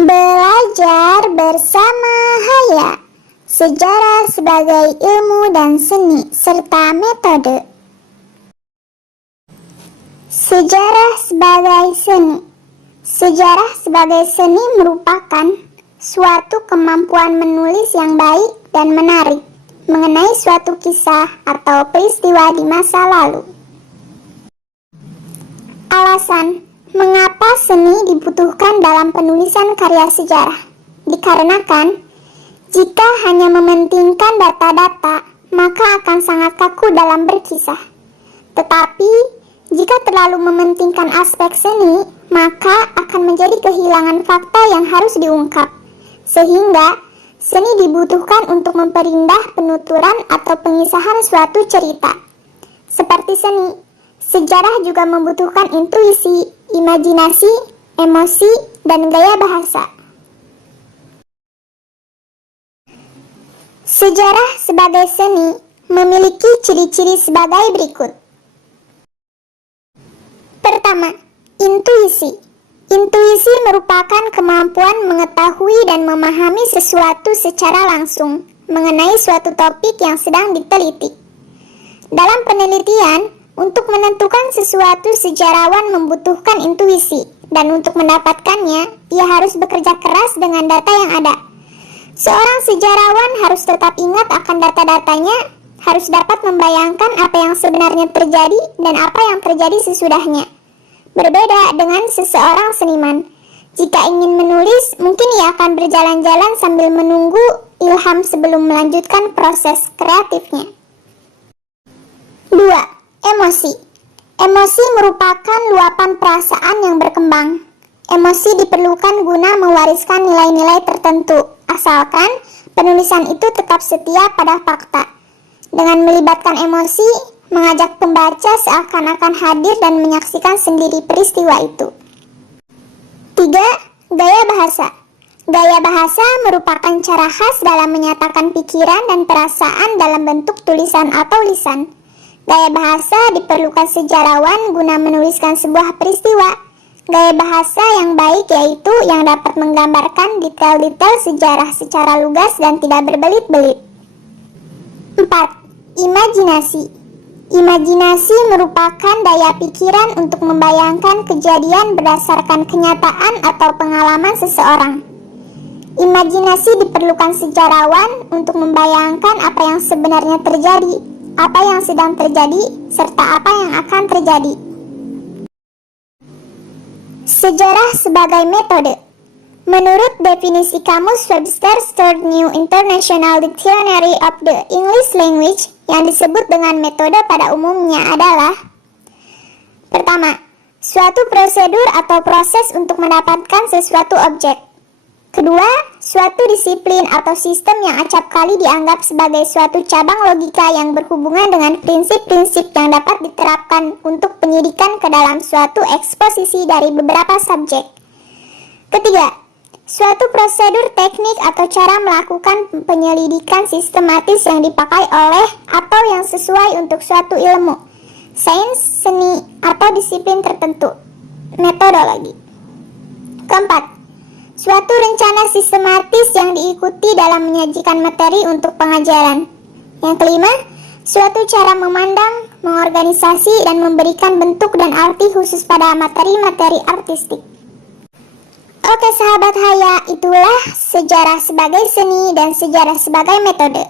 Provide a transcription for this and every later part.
Belajar bersama Haya. Sejarah sebagai ilmu dan seni serta metode. Sejarah sebagai seni. Sejarah sebagai seni merupakan suatu kemampuan menulis yang baik dan menarik mengenai suatu kisah atau peristiwa di masa lalu. Alasan mengapa seni dibutuhkan dalam penulisan karya sejarah? Dikarenakan jika hanya mementingkan data-data, maka akan sangat kaku dalam berkisah. Tetapi jika terlalu mementingkan aspek seni, maka akan menjadi kehilangan fakta yang harus diungkap. Sehingga seni dibutuhkan untuk memperindah penuturan atau pengisahan suatu cerita. Seperti seni, sejarah juga membutuhkan intuisi, imajinasi, emosi, dan gaya bahasa. Sejarah sebagai seni memiliki ciri-ciri sebagai berikut. Pertama, intuisi. Intuisi merupakan kemampuan mengetahui dan memahami sesuatu secara langsung mengenai suatu topik yang sedang diteliti. Dalam penelitian, untuk menentukan sesuatu, sejarawan membutuhkan intuisi, dan untuk mendapatkannya, ia harus bekerja keras dengan data yang ada. Seorang sejarawan harus tetap ingat akan data-datanya, harus dapat membayangkan apa yang sebenarnya terjadi dan apa yang terjadi sesudahnya. Berbeda dengan seseorang seniman. Jika ingin menulis, mungkin ia akan berjalan-jalan sambil menunggu ilham sebelum melanjutkan proses kreatifnya. 2. Emosi. Emosi merupakan luapan perasaan yang berkembang. Emosi diperlukan guna mewariskan nilai-nilai tertentu, asalkan penulisan itu tetap setia pada fakta. Dengan melibatkan emosi, mengajak pembaca seakan-akan hadir dan menyaksikan sendiri peristiwa itu. 3. Gaya bahasa. Gaya bahasa merupakan cara khas dalam menyatakan pikiran dan perasaan dalam bentuk tulisan atau lisan. Gaya bahasa diperlukan sejarawan guna menuliskan sebuah peristiwa. Gaya bahasa yang baik yaitu yang dapat menggambarkan detail-detail sejarah secara lugas dan tidak berbelit-belit. 4. Imajinasi. Imajinasi merupakan daya pikiran untuk membayangkan kejadian berdasarkan kenyataan atau pengalaman seseorang. Imajinasi diperlukan sejarawan untuk membayangkan apa yang sebenarnya terjadi, apa yang sedang terjadi, serta apa yang akan terjadi. Sejarah sebagai metode. Menurut definisi Kamus Webster Third New International Dictionary of the English Language, yang disebut dengan metode pada umumnya adalah: pertama, suatu prosedur atau proses untuk mendapatkan sesuatu objek. Kedua, suatu disiplin atau sistem yang acap kali dianggap sebagai suatu cabang logika yang berhubungan dengan prinsip-prinsip yang dapat diterapkan untuk penyidikan ke dalam suatu eksposisi dari beberapa subjek. Ketiga, suatu prosedur teknik atau cara melakukan penyelidikan sistematis yang dipakai oleh atau yang sesuai untuk suatu ilmu, sains, seni, atau disiplin tertentu. Metodologi. Keempat, suatu rencana sistematis yang diikuti dalam menyajikan materi untuk pengajaran. Yang kelima, suatu cara memandang, mengorganisasi, dan memberikan bentuk dan arti khusus pada materi-materi artistik. Oke sahabat Haya, itulah sejarah sebagai seni dan sejarah sebagai metode.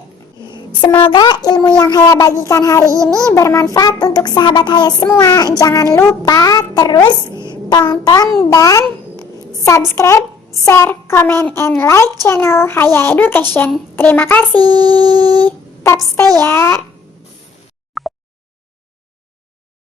Semoga ilmu yang Haya bagikan hari ini bermanfaat untuk sahabat Haya semua. Jangan lupa terus tonton dan subscribe, share, comment, and like channel Haya Education. Terima kasih. Tetap stay ya.